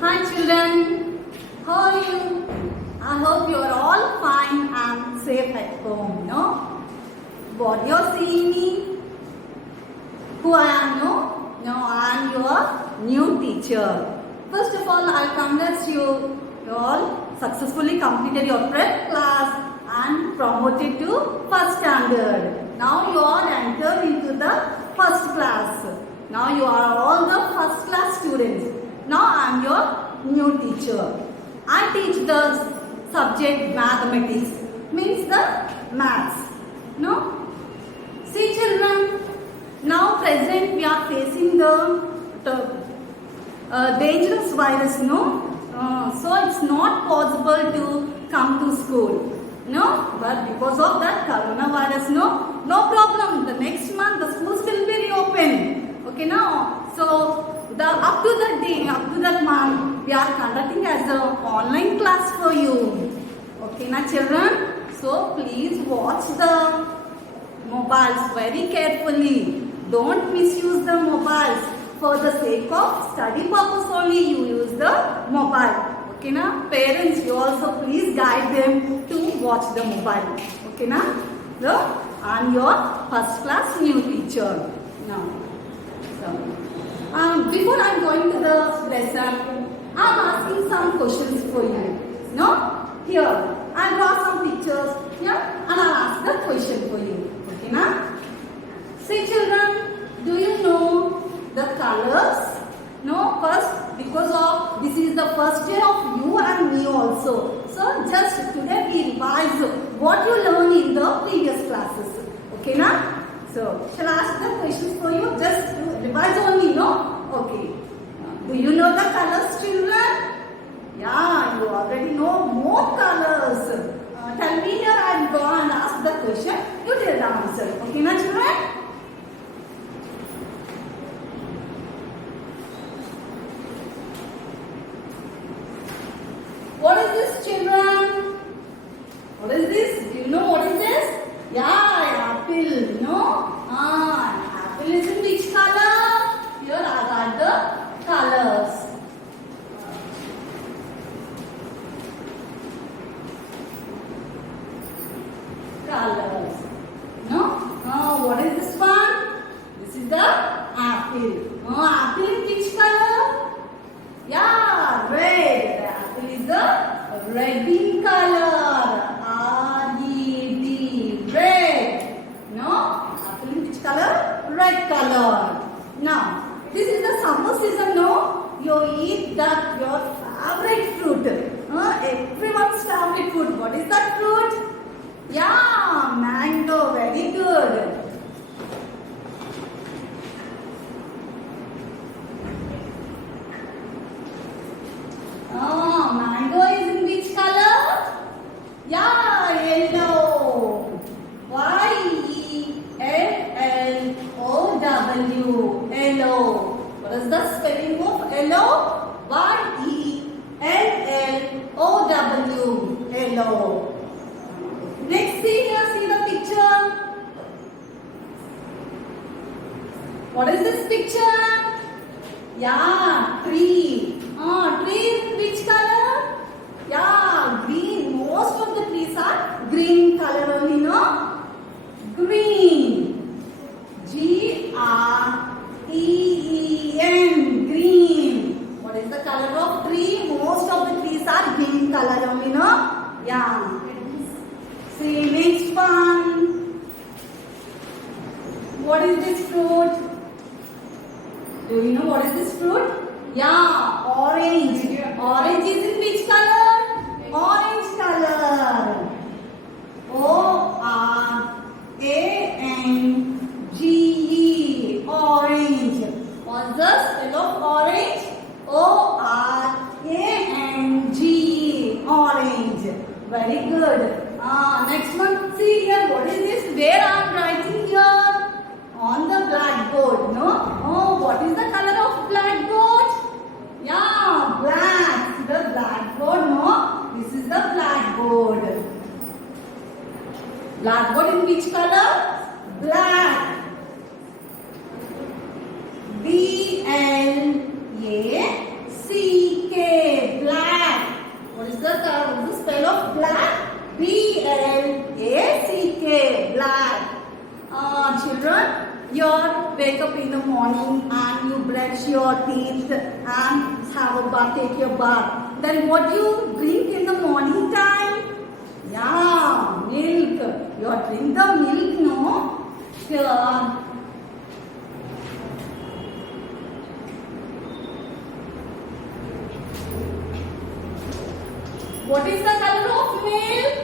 Hi children, how are you? I hope you are all fine and safe at home, no? What you're seeing me? Who I am, no? No, I am your new teacher. First of all, I congratulate you. You all successfully completed your prep class and promoted to first standard. Now you are entered into the first class. Now you are all the first class students. Now I am your new teacher. I teach the subject mathematics, means the maths. No? See children, now present we are facing the dangerous virus, no? So it's not possible to come to school. No? But because of that coronavirus, no problem. The next month the schools will be reopened. Okay now? So up to that day, up to that month, we are conducting as an online class for you. Okay now children? So please watch the mobiles very carefully. Don't misuse the mobiles. For the sake of study purpose only you use the mobile. Okay na? Parents, you also please guide them to watch the mobile. Okay na? So, I'm your first class new teacher. Now, before I'm going to the lesson, I'm asking some questions for you. No? Here, I draw some pictures here and I'll ask the question for you. Okay na? See children, do you know the colors? No, first because of this is the first day of you and me also. So just today we revise what you learned in the previous classes. Okay na? So shall I ask the questions for you? Just revise only, no? Okay. Do you know the colors children? Yeah, you already know more colors. Tell me here, I'll go and ask the question. You tell the answer. Okay na children? What is this children? What is this? Do you know what is this? Yeah, apple, no? Apple is in which color? Here are the colors. Colors. No? What is this one? This is the apple. Apple in which color? Yeah, red. Apple is the red in color. R-E-D. Red. No? Apple in which color? Red color. Now, this is the summer season, no? You eat that your favorite fruit. Everyone's favorite fruit. What is that fruit? Yeah, mango. Very good. Mango is in which color? Yeah, yellow. Y-E-L-L-O-W. Yellow. What is the spelling of yellow? Y-E-L-L-O-W. Yellow. Next, see the picture. What is this picture? Yeah, tree. Tree is which color? Yeah, green. Most of the trees are green color only, no? Green. G-R-E-E-N. Green. What is the color of tree? Most of the trees are green color only, no? Yeah. See, next one. What is this fruit? Do you know what is this fruit? Yeah, orange. Orange is in which color? Orange color. O-R-A-N-G-E. Orange. What's the spell of orange? O-R-A-N-G-E. Orange. Very good. Next one. See here. What is this? Where I am writing here? On the blackboard. No? What is the color of blackboard? Yeah, black. The blackboard, no? This is the blackboard. Blackboard in which color? Black. B-L-A-C-K. teeth and have a bath, take your bath. Then what do you drink in the morning time? Yeah, milk. You drink the milk, no? Here. What is the color of milk?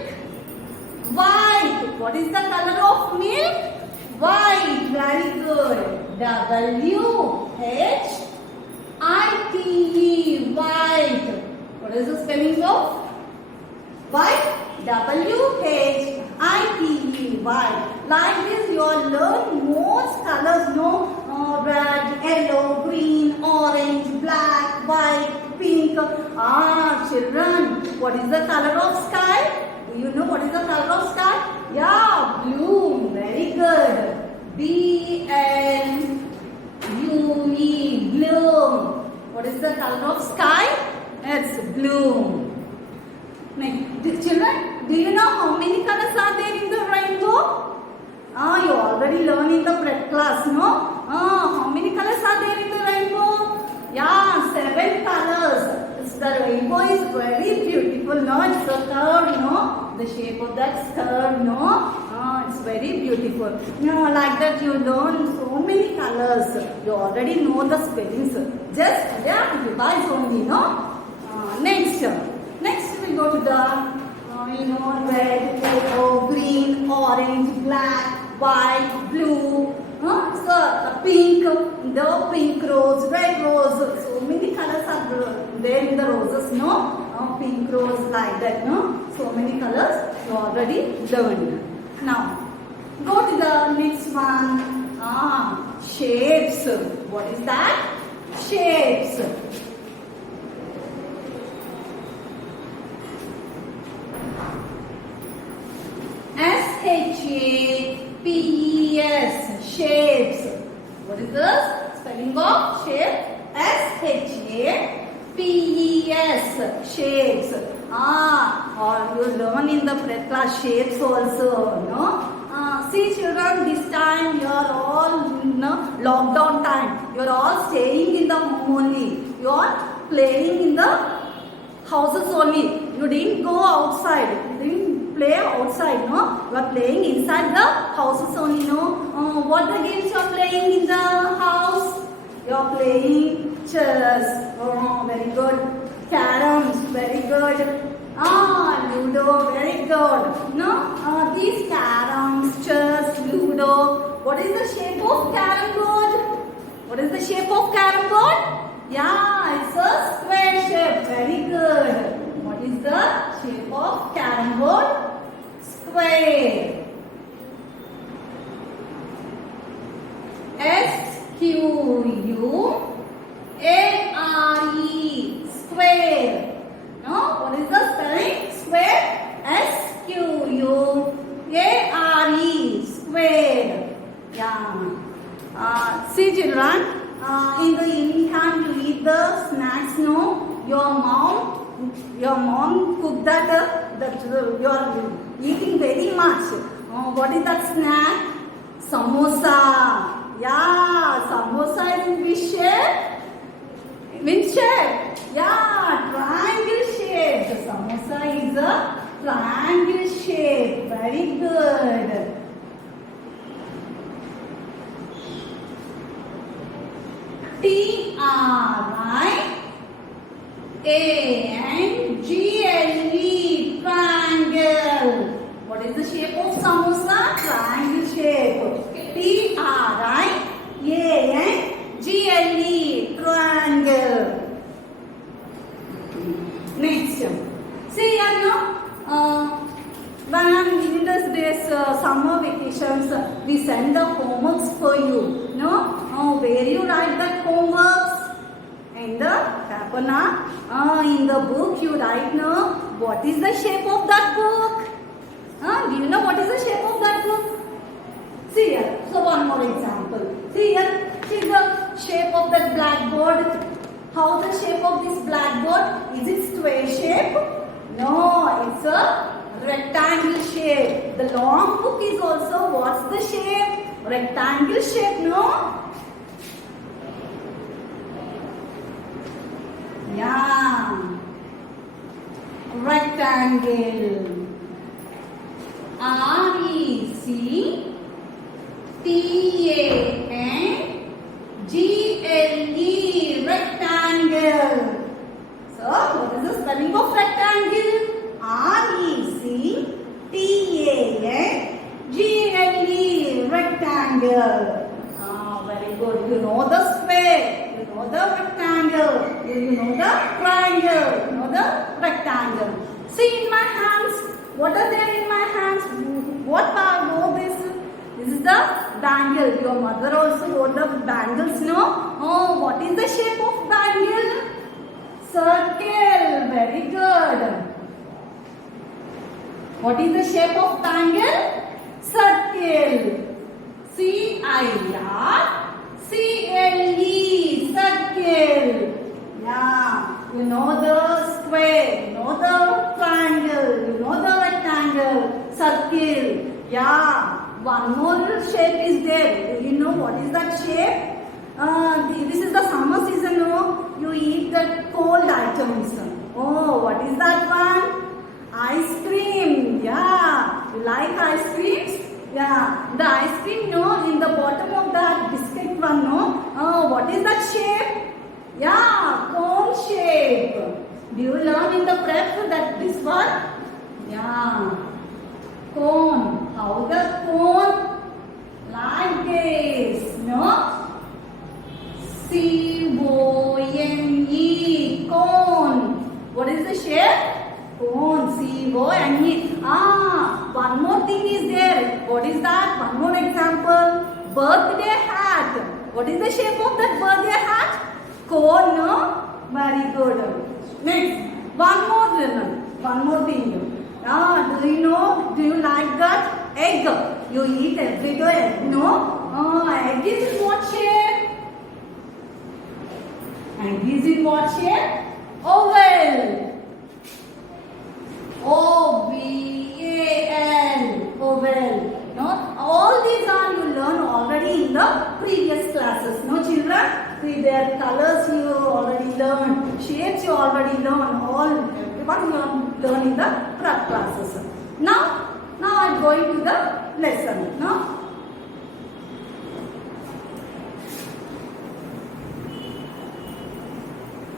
White. What is the color of milk? White. Very good. W-H-I-T-E. White. What is the spelling of white? W-H-I-T-E. White. Like this you will learn most colors, no? Red, yellow, green, orange, black, white, pink. Children, what is the color of sky? Do you know what is the color of sky? Yeah, blue. Very good. B-L-U-E. Blue. What is the color of sky? It's blue. Next, children, do you know how many colors are there in the rainbow? You already learned in the prep class, no? How many colors are there in the rainbow? Yeah, 7 colors. The rainbow is very beautiful, no? It's a curve, no? The shape of that curve, no? It's very beautiful. Like that you learn so many colors. You already know the spellings. Just, revise only, no? Next we go to the, red, yellow, green, orange, black, white, blue. Pink, the pink rose, red rose. So many colors are there in the roses, no? Pink rose like that, no? So many colors you already learned. Now, go to the next one. Shapes. What is that? Shapes. S-H-A-P-E-S. Shapes. What is the spelling of shape? S-H-A-P-E-S. Shapes. Or you learn in the prep class shapes also, no? See children, this time you are all lockdown time. You are all staying in the home only. You are playing in the houses only. You didn't go outside. You didn't play outside, no? You are playing inside the houses only, no? What the games you are playing in the house? You are playing chess. Very good. Caroms. Very good. Ludo. Very good. No? These caroms, chess, Ludo. What is the shape of carom board? What is the shape of carom board? Yeah, it's a square shape. Very good. What is the shape of carom board? Square. S-Q-U-A-R-E. Square. No? What is the spelling? Square. S-Q-U-A-R-E. Square. Yeah. See children, in the evening time you eat the snacks, no? Your mom cooked that you are eating very much. What is that snack? Samosa. Yeah, samosa is in which shape? Which shape? Yeah, triangle shape. The samosa is a triangle shape. Very good. Triangle. Triangle. What is the shape of samosa? Triangle shape. Triangle. Triangle. Next. See here now. When in these days, summer vacations, we send the homeworks for you. No? Where you write the homeworks? In the paper, in the book you write, no? What is the shape of that book? Do you know what is the shape of that book? See here. So one more example. See here. See the shape of that blackboard. How the shape of this blackboard? Is it square shape? No, it's a rectangle shape. The long book is also what's the shape? Rectangle shape, no? rectangle. RECTANGLE, rectangle. So, what is the spelling of rectangle? RECTANGLE, rectangle. Very good. You know the square, you know the rectangle, you know the triangle, you know the rectangle. See in my hands, what are there in my hands? What are this? This is the bangle. Your mother also wore the bangles, no? Oh, what is the shape of bangle? Circle. Very good. What is the shape of bangle? Circle. CIRCLE, circle. Yeah, you know the square, you know the triangle, you know the rectangle, circle. Yeah, one more shape is there. Do you know what is that shape? This is the summer season, no? You eat the cold items. Oh, what is that one? Ice cream. Yeah, you like ice creams? Yeah, the ice cream, no, in the bottom of that biscuit one, no? Oh, what is that shape? Yeah, cone shape. Do you learn in the prep that this one? Yeah, cone. How the cone? Like this, no? CONE, cone. What is the shape? Cone, CONE. One more thing is there. What is that? One more example. Birthday hat. What is the shape of that birthday hat? Cone, no? Very good. Next, one more thing. Do you know? Do you like that? Egg. You eat every day egg, no? Egg is in what shape? Egg is in what shape? Oval. OVAL, oval. No, all these are you learn already in the previous classes. No, children. See their colors you already learned, shapes you already learned. Everyone you learn in the prep classes. Now I'm going to the lesson. No.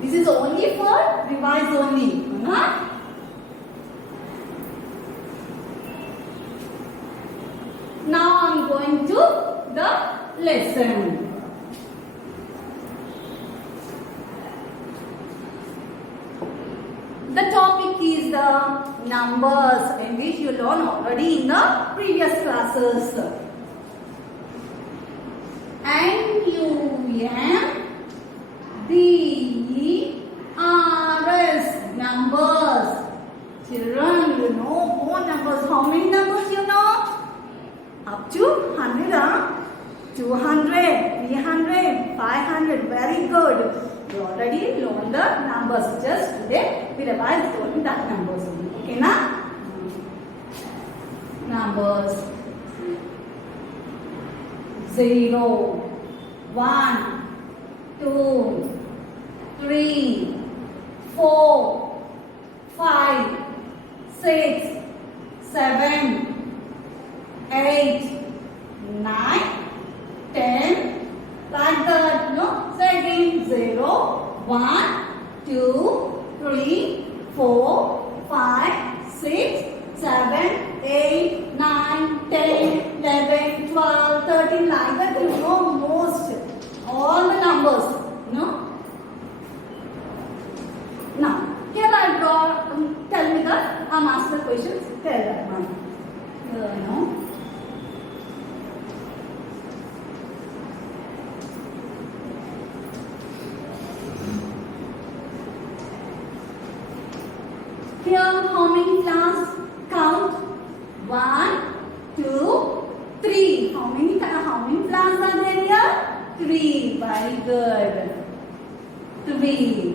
This is only for revise only. Huh? Now I'm going to the lesson. The topic is the numbers in which you learn already in the previous classes. NUMBERS, numbers. Children, you know more numbers. How many numbers you know? Up to 100, 200, 300, 500. Very good. You already learned the numbers. Just today we revise only that numbers. Okay, na? Numbers. 0, 1, 2, 3, 4, 5, 6, 7, 8, 9, 10, like that, no? So again, 0, 1, 2, 3, 4, 5, 6, 7, 8, 9, 10, 11, 12, 13, like that, you know most, all the numbers, no? Now, here I draw, tell me that, I'm asked the questions, tell that one. Here, no? Here, how many flowers? Count. 1, 2, 3. How many flowers are there here? 3. Very good. 3.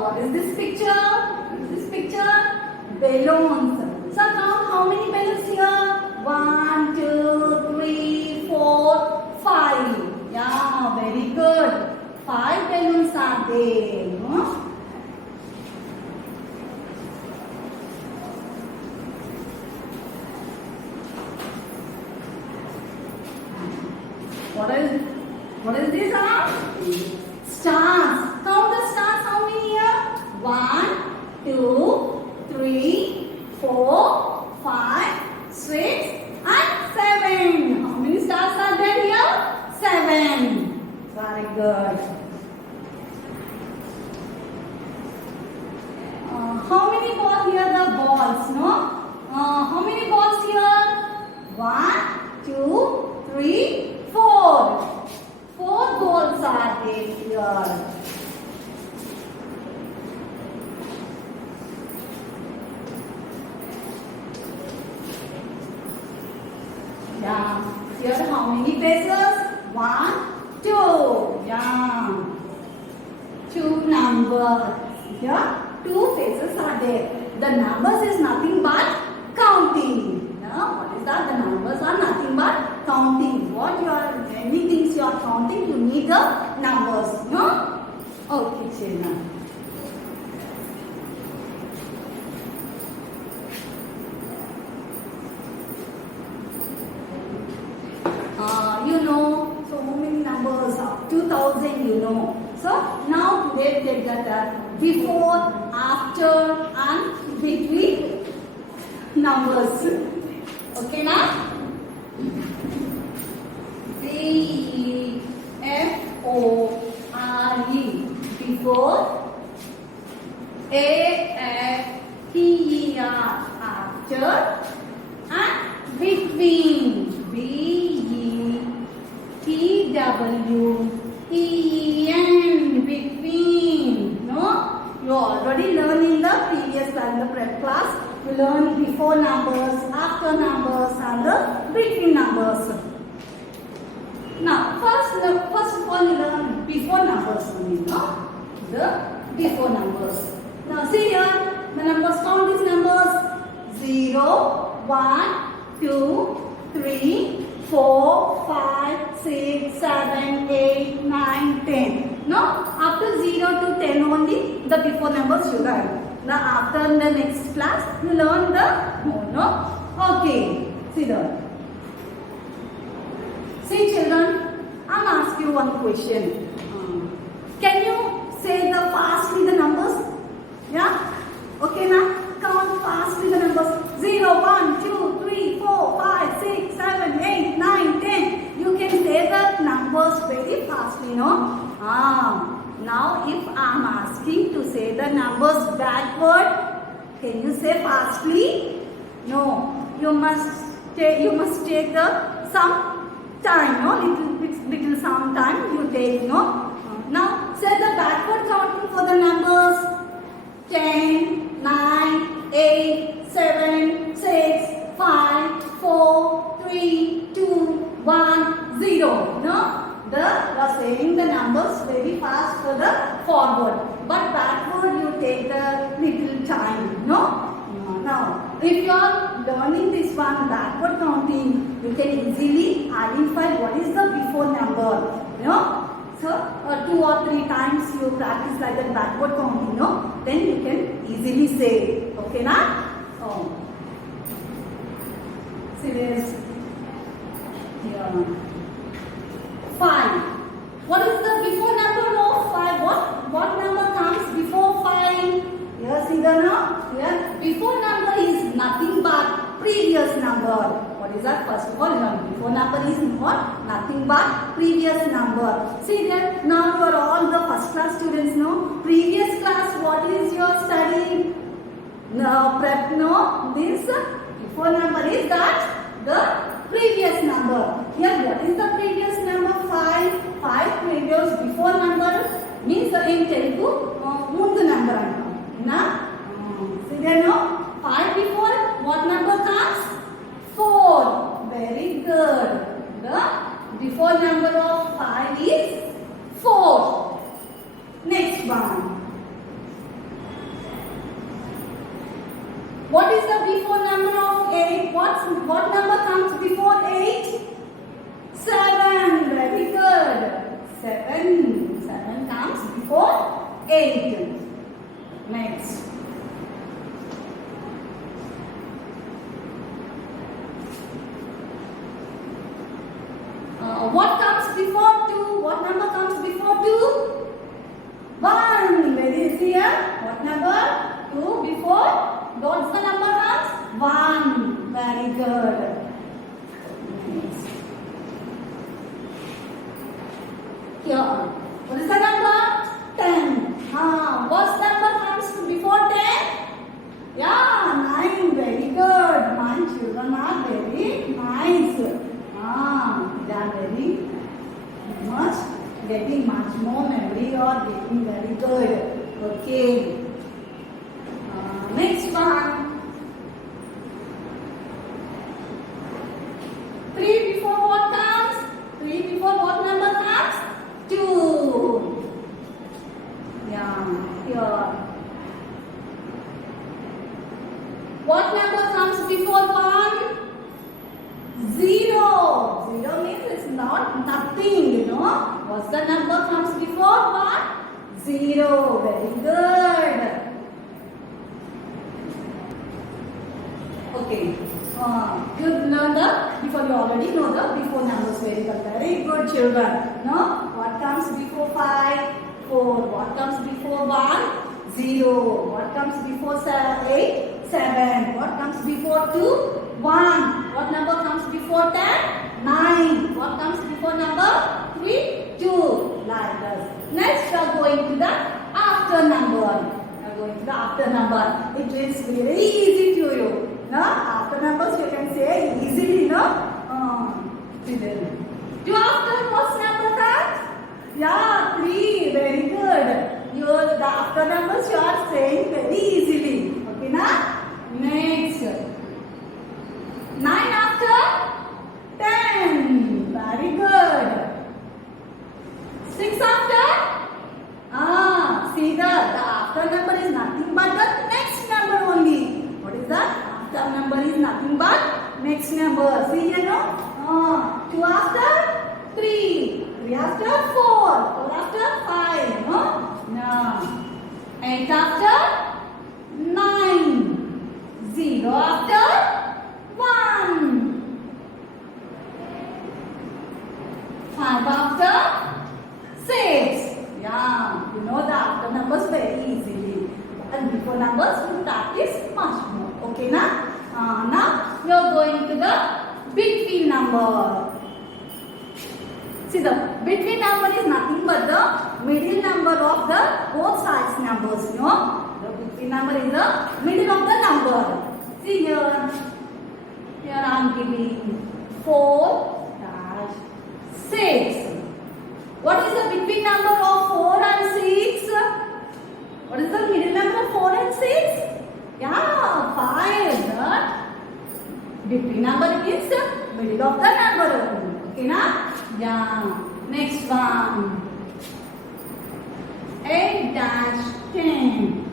What is this picture? What is this picture? Balloons. So count how many balloons here? 1, 2, 3, 4, What is this arm? Stars. Count the stars. How many here? 1, 2, 3, 4, 5, 6, and 7. How many stars are there here? 7. Very good. How many balls here? The balls, no? How many balls here? 1, 2, 3, 4. 4 balls are there here. Yeah. Here how many faces? 1, 2. Yeah. 2 numbers. Here 2 faces are there. The numbers is nothing but counting. Now, what is that? The numbers are nothing but counting. What you are, many things you are counting, you need the numbers. No? Okay, children. You know, so many numbers, 2000 you know. So now today take that before, after and between numbers. Okay now? B-E-F-O-R-E before, A-F-T-E-R after, and between. B-E-T-W-E-N between. No? You already learned in the previous class, in the prep class. You learned before numbers, after numbers, and the between numbers. Now, first of all, you learn before numbers only, no? The before numbers. Now, see here, the numbers, count these numbers. 0, 1, 2, 3, 4, 5, 6, 7, 8, 9, 10. No? After 0 to 10 only, the before numbers you learn. Now, after the next class, you learn the more, no? Okay. See there. See children, I'll ask you one question. Can you say the fastly the numbers? Yeah? Okay now? Count fastly the numbers. 0, 1, 2, 3, 4, 5, 6, 7, 8, 9, 10. You can say the numbers very fastly, no? Now if I am asking to say the numbers backward, can you say fastly? No. You must take the some time, no? Little some time you take, no? Now say the backward counting for the numbers. 10, 9, 8, 7, 6, 5, 4, 3, 2, 1, 0. No? You are saying the numbers very fast for the forward. But backward you take the little time. No? Now, if you are learning this one backward counting, you can easily identify what is the before number. You know? So, 2 or 3 times you practice like that backward counting, no? Then you can easily say. Okay, na? Oh. See this? Here. 5. What is the before number of 5? What number comes before 5? Here, see the now? Here. Before number is nothing but previous number. What is that? First of all, before number is what? Nothing but previous number. See there, now you are all the first class students, no? Previous class, what is your study? No, prep, no? This before number is that the previous number. Here, what is the previous number? 5. 5 previous before number means in Telugu, mundu number. Na? See there, no? 5 before, what number comes? 4. Very good. The before number of 5 is 4. Next one. What is the before number of 8? What number comes before 8? 7. Very good. 7. 7 comes before 8. Next. What comes before 2? What 1. Very good. Next. Here. What is the number? 10. What number comes before 10? Yeah, 9. Very good. My children are very nice. They are very much getting much more memory or getting very good. Okay. Next one. 3 before what comes? 3 before what number comes? 2. Yeah, here. What number comes before 1? 0. 0 means it's not nothing, you know. What's the number comes before 1? 0. Very good. Okay. You learn the before, you already know the before numbers very well. Very good, children. No? What comes before 5? 4. What comes before 1? 0. What comes before 8? 7. What comes before 2? 1. What number comes before 10? 9. What comes before number 3? 2. Like this. Next we are going to the after number. We are going to the after number. It is very easy to you. No? After numbers you can say easily, no? 2 after what number comes? Yeah, 3. Very good. The after numbers you are saying very easily. Okay, na? Next. 9 after 10. Very good. 6 after? See the after number is nothing but the next number only. What is that? After number is nothing but next number. See here, no? 2 after 3. 3 after 4. 4 after 5. No? No. 8 after 9. 0 after 1. 5 after 6. Yeah, you know the after numbers very easily. And before numbers we practice much more. Okay, na? Now we are going to the between number. See, the between number is nothing but the middle number of the both sides numbers. You know, the between number is the middle of the number. See here. Here I am giving 4-6. What is the between number of 4 and 6? What is the middle number of 4 and 6? Yeah, 5. The between number is the middle of the number. Okay, na? Yeah. Next one. 8-10.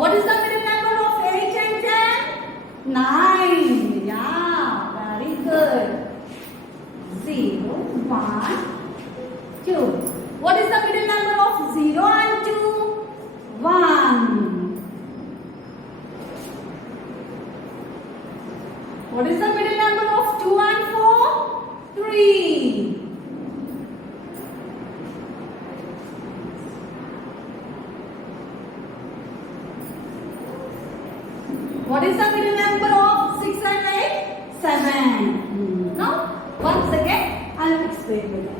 What is the middle number of 8 and 10? 9. Yeah, very good. 0, 1, 2. What is the middle number of 0 and 2? 1. What is the middle number of 2 and 4? 3. What is the middle number of 6 and 8? 7. Now, once again, I will explain with you.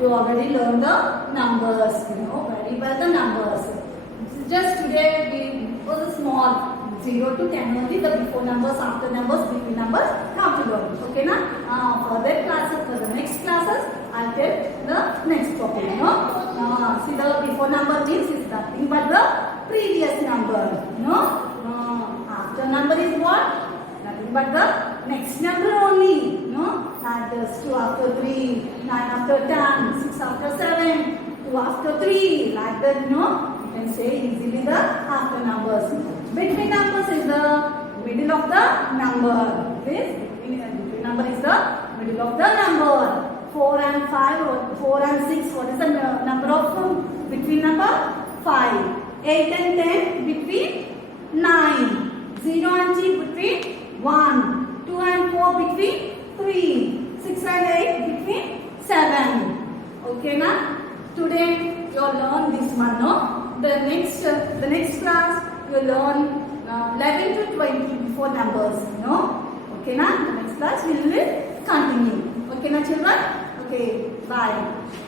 You already learned the numbers, very well the numbers. Just today we was a small 0 to 10 only, the before numbers, after numbers, between numbers, now to learn. Okay, na? For that classes, for the next classes, I'll tell the next topic. See, the before number means is nothing but the previous number. After number is what? Nothing but the next number only. Like this, 2 after 3, 9 after 10, 6 after 7, 2 after 3, like that, you can say easily the after numbers. Between numbers is the middle of the number. This between number is the middle of the number. 4 and 5, or 4 and 6, what is the number of between number? 5. 8 and 10, between 9. 0 and 3, between 1. 2 and 4, between 3, 6 and 8 between 7. Okay, na? Today you will learn this one, no? The next class you will learn 11 to 20 before numbers, okay na? The next class we will continue. Okay na children? Okay, bye.